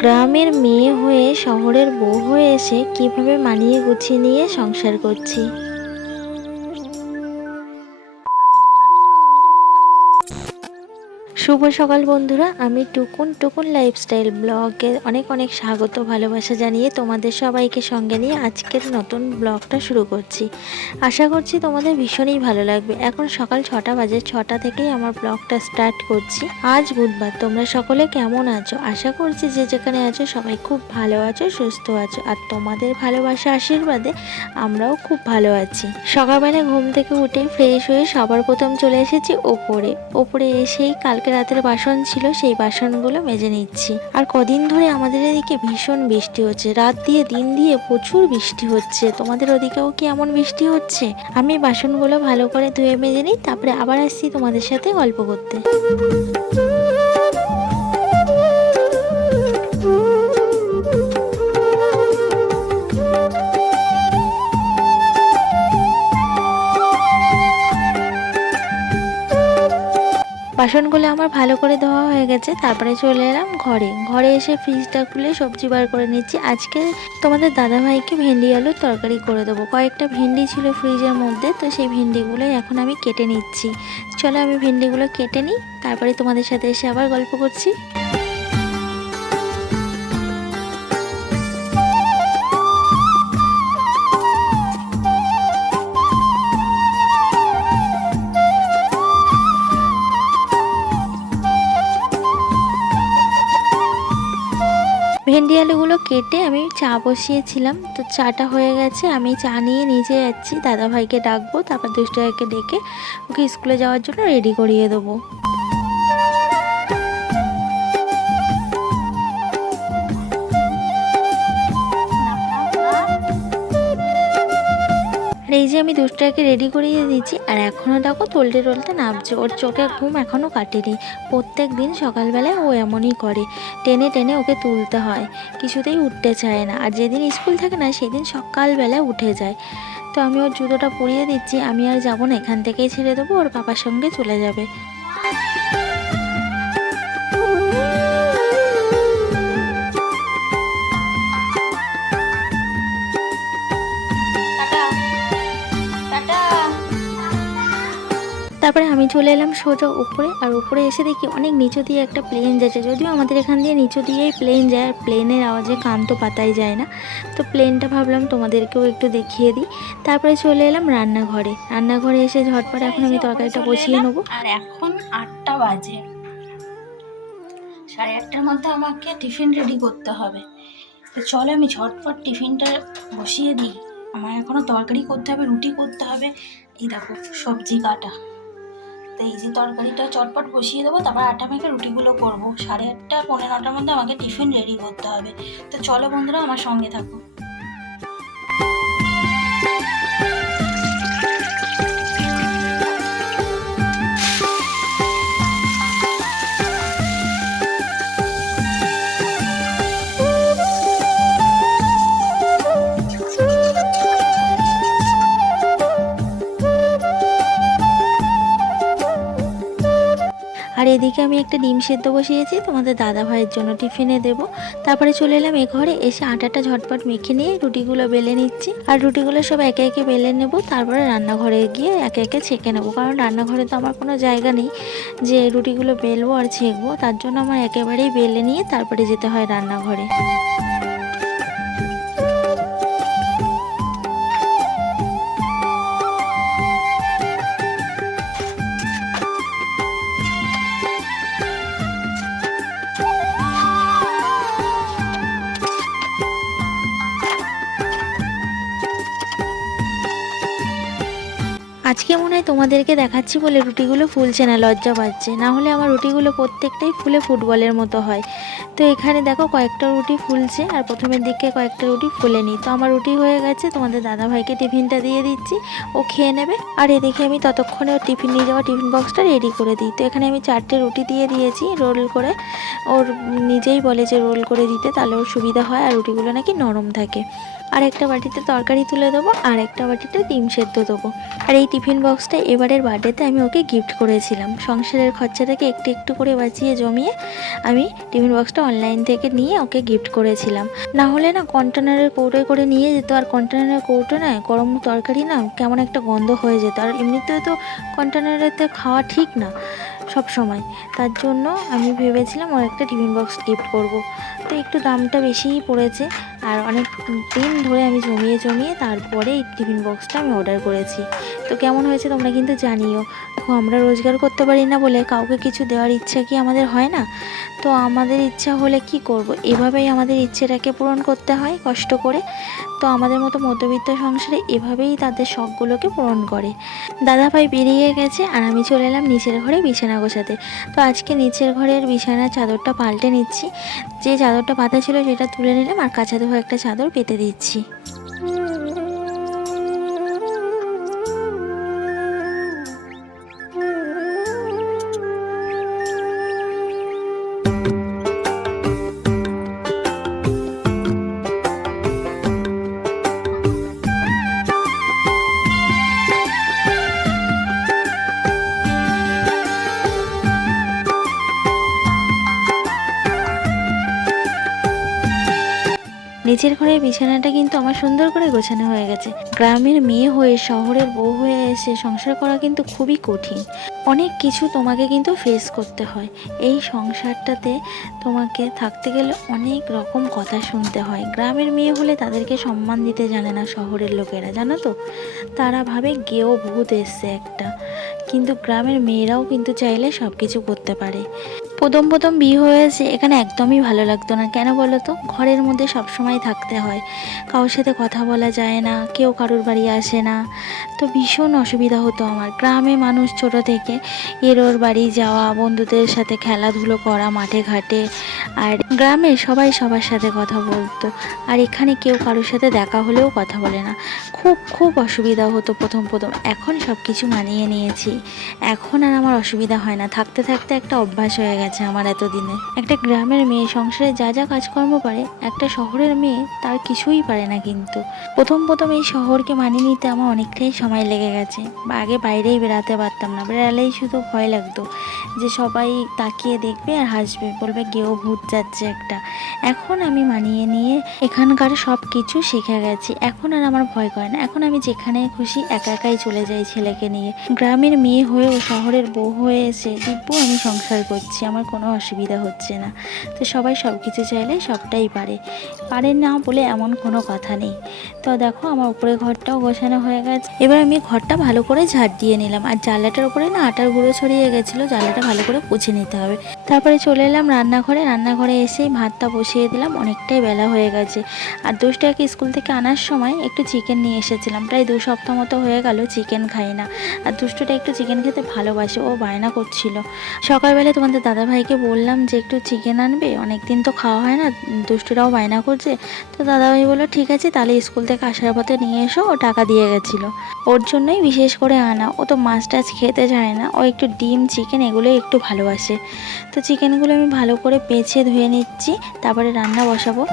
গ্রামের মেয়ে হয়ে শহরের বউ হয়ে এসে কিভাবে মানিয়ে গুছিয়ে নিয়ে সংসার করছি। শুভ সকাল বন্ধুরা, আমি টুকুন টুকুন লাইফস্টাইল ব্লগে অনেক অনেক স্বাগত ভালোবাসা জানিয়ে তোমাদের সবাইকে সঙ্গে নিয়ে আজকের নতুন ব্লগটা শুরু করছি। আশা করছি তোমাদের ভীষণই ভালো লাগবে। এখন সকাল 6টা বাজে, 6টা থেকেই আমার ব্লগটা স্টার্ট করছি। আজ বুধবার, তোমরা সকলে কেমন আছো? আশা করছি যে যেখানে আছো সবাই খুব ভালো আছো, সুস্থ আছো, আর তোমাদের ভালোবাসা আশীর্বাদে আমরাও খুব ভালো আছি। সকালবেলা ঘুম থেকে উঠে ফ্রেশ হয়ে সবার প্রথম চলে এসেছি ওপরে এসেই কালকে রাতের বাসন ছিল, সেই বাসনগুলো মেজে নিচ্ছি। আর কদিন ধরে আমাদের এদিকে ভীষণ বৃষ্টি হচ্ছে, রাত দিয়ে দিন দিয়ে প্রচুর বৃষ্টি হচ্ছে। তোমাদের ওদিকেও কি এমন বৃষ্টি হচ্ছে? আমি বাসনগুলো ভালো করে ধুয়ে মেজে নিই, তারপরে আবার আসছি তোমাদের সাথে গল্প করতে। বাসনগুলো আমার ভালো করে ধোয়া হয়ে গেছে, তারপরে চলে এলাম ঘরে এসে ফ্রিজটা খুলে সবজি বার করে নিচ্ছি। আজকে তোমাদের দাদাভাইকে ভেন্ডি আলুর তরকারি করে দেবো। কয়েকটা ভেন্ডি ছিল ফ্রিজের মধ্যে, তো সেই ভেন্ডিগুলোই এখন আমি কেটে নিচ্ছি। চলো আমি ভেন্ডিগুলো কেটে নিই, তারপরে তোমাদের সাথে এসে আবার গল্প করছি। ভেন্ডি আলুগুলো কেটে আমি চা বসিয়েছিলাম, তো চাটা হয়ে গেছে। আমি চা নিয়ে নিচে যাচ্ছি, দাদাভাইকে ডাকবো, তারপর দুষ্টুকে ডেকে ওকে স্কুলে যাওয়ার জন্য রেডি করিয়ে দেবো। আর এই যে আমি দুষ্টুটাকে রেডি করিয়ে দিচ্ছি, আর এখনও দেখো টলতে টলতে নামছে। ওর চোখে ঘুম এখনও কাটেনি। প্রত্যেক দিন সকালবেলায় ও এমনই করে, টেনে টেনে ওকে তুলতে হয়, কিছুতেই উঠতে চায় না। আর যেদিন স্কুল থাকে না সেদিন সকালবেলায় উঠে যায়। তো আমি ওর জুতোটা পরিয়ে দিচ্ছি। আমি আর যাবো না, এখান থেকেই ছেড়ে দেবো, ওর পাপার সঙ্গে চলে যাবে। তারপরে আমি চলে এলাম সোজা উপরে, আর উপরে এসে দেখি অনেক নিচু দিয়ে একটা প্লেন যাচ্ছে। যদিও আমাদের এখান দিয়ে নিচু দিয়েই প্লেন যায়, আর প্লেনের আওয়াজে কান তো পাতাই যায় না। তো প্লেনটা ভাবলাম তোমাদেরকেও একটু দেখিয়ে দিই। তারপরে চলে এলাম রান্নাঘরে এসে ঝটপট এখন আমি তরকারিটা বসিয়ে নেবো। আর এখন 8টা বাজে, 8:30টার মধ্যে আমাকে টিফিন রেডি করতে হবে। তো চলো আমি ঝটপট টিফিনটা বসিয়ে দিই। আমার এখনও তরকারি করতে হবে, রুটি করতে হবে। এই দেখো সবজি কাটা, তো এই যে তরকারিটা চটপট বসিয়ে দেবো, তারপর আটা মেখে রুটিগুলো করবো। 8:30 পৌনে 9টার মধ্যে আমাকে টিফিন রেডি করতে হবে। তো চলো বন্ধুরা, আমার সঙ্গে থাকো। আর এদিকে আমি একটা ডিম সেদ্ধ বসিয়েছি তোমাদের দাদা ভাইয়ের জন্য টিফিনে দেবো। তারপরে চলে এলাম এ ঘরে, এসে আটাটা ঝটপট মেখে নিয়ে রুটিগুলো বেলে নিচ্ছি। আর রুটিগুলো সব একে একে বেলে নেব, তারপরে রান্নাঘরে গিয়ে একে একে ছেঁকে নেবো। কারণ রান্নাঘরে তো আমার কোনো জায়গা নেই যে রুটিগুলো বেলবো আর ছেঁকবো, তার জন্য আমার একেবারেই বেলে নিয়ে তারপরে যেতে হয় রান্নাঘরে। আজকে মনে হয় তোমাদেরকে দেখাচ্ছি বলে রুটিগুলো ফুলছে না, লজ্জা পাচ্ছে। না হলে আমার রুটিগুলো প্রত্যেকটাই ফুলে ফুটবলের মতো হয়। তো এখানে দেখো কয়েকটা রুটি ফুলছে, আর প্রথমের দিকে কয়েকটা রুটি ফুলেনি। তো আমার রুটি হয়ে গেছে, তোমাদের দাদাভাইকে টিফিনটা দিয়ে দিচ্ছি, ও খেয়ে নেবে। আর এদিকে আমি ততক্ষণে ওর টিফিন নিয়ে যাওয়া টিফিন বক্সটা রেডি করে দিই। তো এখানে আমি 4টে রুটি দিয়ে দিয়েছি রোল করে। ওর নিজেই বলে যে রোল করে দিতে, তাহলে ওর সুবিধা হয়, আর রুটিগুলো নাকি নরম থাকে। আর একটা বাটিতে তরকারি তুলে দেবো, আর একটা বাটিতে ডিম সেদ্ধ দেবো। আর এই টিফিন বক্সটা এবারের বার্থডেতে আমি ওকে গিফট করেছিলাম। সংসারের খরচা থেকে একটু একটু করে বাঁচিয়ে জমিয়ে আমি টিফিন বক্সটা অনলাইন থেকে নিয়ে ওকে গিফট করেছিলাম। না হলে না কন্টেনারের কৌটোয় করে নিয়ে যেত, আর কন্টেনারের কৌটো না গরম তরকারি না কেমন একটা গন্ধ হয়ে যেত, আর এমনিতেও তো কন্টেনারেতে খাওয়া ঠিক না সব সময়। তার জন্য আমি ভেবেছিলাম ওর একটা টিফিন বক্স গিফট করব। তো একটু দামটা বেশিই পড়েছে, আর অনেক দিন ধরে আমি জমিয়ে জমিয়ে তারপরে এই টিফিন বক্সটা আমি অর্ডার করেছি। তো কেমন হয়েছে তোমরা কিন্তু জানিও। দেখো, আমরা রোজগার করতে পারি না বলে কাউকে কিছু দেওয়ার ইচ্ছা কি আমাদের হয় না? তো আমাদের ইচ্ছা হলে কি করব, এভাবেই আমাদের ইচ্ছেটাকে পূরণ করতে হয় কষ্ট করে। তো আমাদের মতো মধ্যবিত্ত সংসারে এভাবেই তাদের শখগুলোকে পূরণ করে। দাদাভাই বেরিয়ে গেছে আর আমি চলে এলাম নিচের ঘরে বিছানা গোছাতে। তো আজকে নিচের ঘরের বিছানার চাদরটা পাল্টে নিচ্ছি। যে চাদরটা পাতা ছিল সেটা তুলে নিলাম, আর কাঁচা ধোয়া একটা চাদর পেতে দিচ্ছি। নিচের ঘরের বিছানাটা কিন্তু আমার সুন্দর করে গোছানো হয়ে গেছে। গ্রামের মেয়ে হয়ে শহরের বউ হয়ে এসে সংসার করা কিন্তু খুবই কঠিন। অনেক কিছু তোমাকে কিন্তু ফেস করতে হয়। এই সংসারটাতে তোমাকে থাকতে গেলে অনেক রকম কথা শুনতে হয়। গ্রামের মেয়ে হলে তাদেরকে সম্মান দিতে জানে না শহরের লোকেরা, জানো তো? তারা ভাবে গেও ভূত এসছে একটা। কিন্তু গ্রামের মেয়েরাও কিন্তু চাইলে সব কিছু করতে পারে। প্রথম প্রথম বিয়ে হয়েছে এখানে একদমই ভালো লাগতো না। কেন বলো তো? ঘরের মধ্যে সবসময় থাকতে হয়, কারোর সাথে কথা বলা যায় না, কেউ কারোর বাড়ি আসে না। তো ভীষণ অসুবিধা হতো আমার। গ্রামে মানুষ ছোট থেকে এর ওর বাড়ি যাওয়া, বন্ধুদের সাথে খেলাধুলো করা মাঠে ঘাটে, আর গ্রামে সবাই সবার সাথে কথা বলতো। আর এখানে কেউ কারোর সাথে দেখা হলেও কথা বলে না। খুব খুব অসুবিধা হতো প্রথম প্রথম। এখন সব কিছু মানিয়ে নিয়েছি, এখন আর আমার অসুবিধা হয় না। থাকতে থাকতে একটা অভ্যাস হয়ে গেছে আমার এতদিনে। একটা গ্রামের মেয়ে সংসারে যা যা কাজকর্ম পারে, একটা শহরের মেয়ে তার কিছুই পারে না। কিন্তু প্রথম প্রথম এই শহরকে মানিয়ে নিতে আমার অনেকটাই সময় লেগে গেছে। বা আগে বাইরেই বেরাতে পারতাম না, বেরালেই শুধু ভয় লাগতো যে সবাই তাকিয়ে দেখবে আর হাসবে, বলবে গেও ভূত যাচ্ছে একটা। এখন আমি মানিয়ে নিয়ে এখানকার সব কিছু শিখে গেছি। এখন আর আমার ভয় করে না। এখন আমি যেখানে খুশি একা একাই চলে যাই ছেলেকে নিয়ে। গ্রামের মেয়ে হয়েও শহরের বউ হয়ে এসে দিব্য আমি সংসার করছি, আমার কোনো অসুবিধা হচ্ছে না। তো সবাই সব কিছু চাইলে সবটাই পারে, পারে না বলে এমন কোনো কথা নেই। তো দেখো, আমার উপরে ঘরটাও গোছানো হয়ে গেছে। এবার আমি ঘরটা ভালো করে ঝাড় দিয়ে নিলাম, আর জানলাটার উপরে না আটার গুঁড়ো ছড়িয়ে গেছিলো, জানলাটা ভালো করে পুছে নিতে হবে। তারপরে চলে এলাম রান্নাঘরে। রান্নাঘরে এসেই ভাতটা বসিয়ে দিলাম, অনেকটাই বেলা হয়ে গেছে। আর দুষ্টাকে স্কুল থেকে আনার সময় একটু চিকেন নিয়ে এসেছিলাম, প্রায় 2 সপ্তাহ মতো হয়ে গেল চিকেন খাই না। আর দুষ্টুটা একটু চিকেন খেতে ভালোবাসে, ও বায়না করছিল। সকালবেলা তোমাদের দাদাভাইকে বললাম যে একটু চিকেন আনবে, অনেক দিন তো খাওয়া হয় না, দুষ্টুরাও বায়না করছে। তো দাদাভাই বললো ঠিক আছে, তাহলে স্কুল থেকে আসার পথে নিয়ে এসো। ও টাকা দিয়ে গেছিলো, ওর জন্যই বিশেষ করে আনা। ও তো মাছ টাছ খেতে চায় না, ও একটু ডিম চিকেন এগুলোই একটু ভালোবাসে। তো চিকেনগুলো আমি ভালো করে বেছে ধুয়ে নিচ্ছি, তারপরে রান্না বসাবো।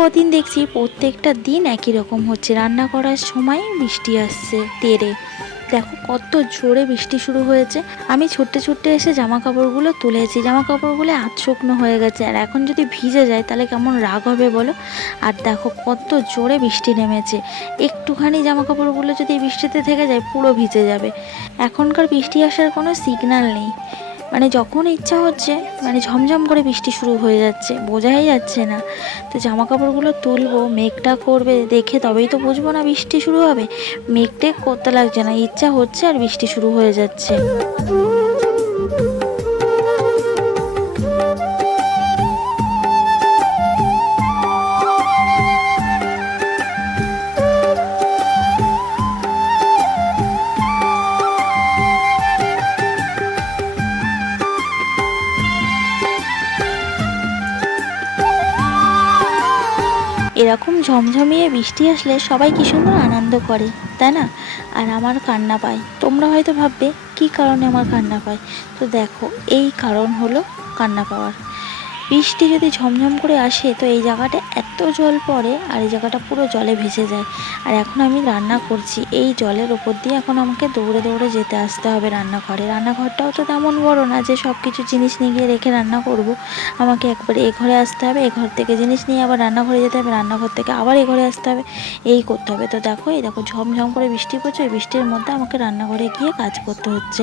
কদিন দেখছি প্রত্যেকটা দিন একই রকম হচ্ছে। রান্না করার সময় বৃষ্টি আসছে তেড়ে। দেখো কত জোরে বৃষ্টি শুরু হয়েছে। আমি ছুটতে ছুটতে এসে জামা কাপড়গুলো তুলেছি, জামা কাপড়গুলো আধ শুকনো হয়ে গেছে। আর এখন যদি ভিজে যায় তাহলে কেমন রাগ হবে বলো। আর দেখো কত জোরে বৃষ্টি নেমেছে। একটুখানি জামা কাপড়গুলো যদি এই বৃষ্টিতে থেকে যায় পুরো ভিজে যাবে। এখনকার বৃষ্টি আসার কোনো সিগন্যাল নেই, মানে যখন ইচ্ছা হচ্ছে মানে ঝমঝম করে বৃষ্টি শুরু হয়ে যাচ্ছে, বোঝাই যাচ্ছে না। তো জামা কাপড়গুলো তুলবো, মেঘটা করবে দেখে তবেই তো বুঝবো না বৃষ্টি শুরু হবে। মেঘটেক করতে লাগছে না, ইচ্ছা হচ্ছে আর বৃষ্টি শুরু হয়ে যাচ্ছে। এরকম ঝমঝমিয়ে বৃষ্টি আসলে সবাই কি সুন্দর আনন্দ করে, তাই না? আর আমার কান্না পায়। তোমরা হয়তো ভাববে কী কারণে আমার কান্না পায়। তো দেখো, এই কারণ হলো কান্না পাওয়ার। বৃষ্টি যদি ঝমঝম করে আসে তো এই জায়গাটা এত জল পড়ে আর এই জায়গাটা পুরো জলে ভেসে যায়। আর এখন আমি রান্না করছি, এই জলের ওপর দিয়ে এখন আমাকে দৌড়ে দৌড়ে যেতে আসতে হবে রান্নাঘরে। রান্নাঘরটাও তো তেমন বড় না যে সব কিছু জিনিস নিয়ে গিয়ে রেখে রান্না করব। আমাকে একবারে এ ঘরে আসতে হবে, এ ঘর থেকে জিনিস নিয়ে আবার রান্নাঘরে যেতে হবে, রান্নাঘর থেকে আবার এ ঘরে আসতে হবে, এই করতে হবে। তো দেখো, এই দেখো ঝমঝম করে বৃষ্টি পড়ছে, ওই বৃষ্টির মধ্যে আমাকে রান্নাঘরে গিয়ে কাজ করতে হচ্ছে।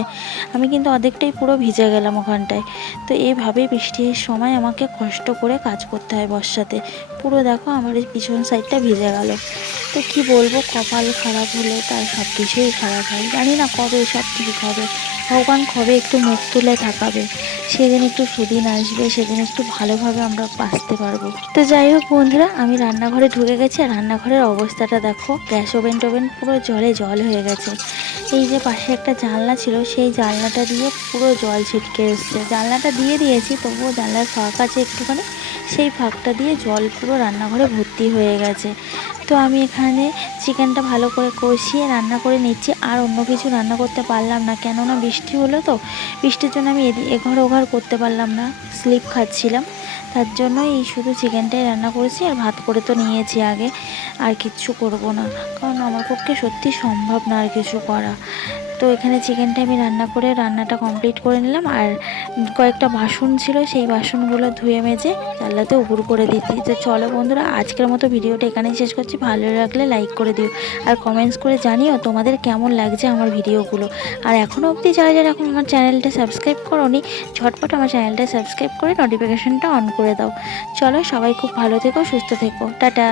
আমি কিন্তু অর্ধেকটাই পুরো ভিজে গেলাম ওখানটায়। তো এইভাবেই বৃষ্টির সময় আমাকে কষ্ট করে কাজ করতে হয় বর্ষাতে। পুরো দেখো আমার এই পিছন সাইডটা ভিজে গেল। তো কি বলবো, কপাল খারাপ হলে তার সব কিছুই খারাপ হয়। জানি না কবে সব ঠিক হবে, ভগবান কবে একটু মুখ তুলে তাকাবে, সেদিন একটু সুদিন আসবে, সেদিন একটু ভালোভাবে আমরা বাঁচতে পারবো। তো যাই হোক বন্ধুরা, আমি রান্নাঘরে ঢুকে গেছি আর রান্নাঘরের অবস্থাটা দেখো, গ্যাস ওভেন টোভেন পুরো জলে জল হয়ে গেছে। এই যে পাশে একটা জানলা ছিল, সেই জানলাটা দিয়ে পুরো জল ছিটকে এসছে। জানলাটা দিয়ে দিয়েছি, তবুও জানলার ফাঁক আছে একটুখানি, সেই ফাঁকটা দিয়ে জল পুরো রান্নাঘরে ভর্তি হয়ে গেছে। তো আমি এখানে চিকেনটা ভালো করে কষিয়ে রান্না করে নিচ্ছি। আর অন্য কিছু রান্না করতে পারলাম না, কেননা বৃষ্টি হলো তো। বৃষ্টির জন্য আমি এঘর ওঘর করতে পারলাম না, স্লিপ খাচ্ছিলাম। তার জন্য এই শুধু চিকেনটাই রান্না করেছি, আর ভাত করে তো নিয়েছি আগে। আর কিচ্ছু করব না, কারণ আমার পক্ষে সত্যি সম্ভব না আর কিছু করা। তো এখানে চিকেনটা আমি রান্না করে রান্নাটা কমপ্লিট করে নিলাম। আর কয়েকটা বাসন ছিল, সেই বাসনগুলো ধুয়ে মেজে জানলাতে উপুর করে দিচ্ছি। তো চলো বন্ধুরা, আজকের মতো ভিডিওটা এখানেই শেষ করছি। ভালো লাগলে লাইক করে দিও, আর কমেন্টস করে জানিও তোমাদের কেমন লাগছে আমার ভিডিওগুলো। আর এখনও অবধি যারা যারা এখন আমার চ্যানেলটা সাবস্ক্রাইব করোনি, ঝটপট আমার চ্যানেলটা সাবস্ক্রাইব করে নোটিফিকেশনটা অন করে দাও। চলো, সবাই খুব ভালো থেকো, সুস্থ থেকো, টাটা।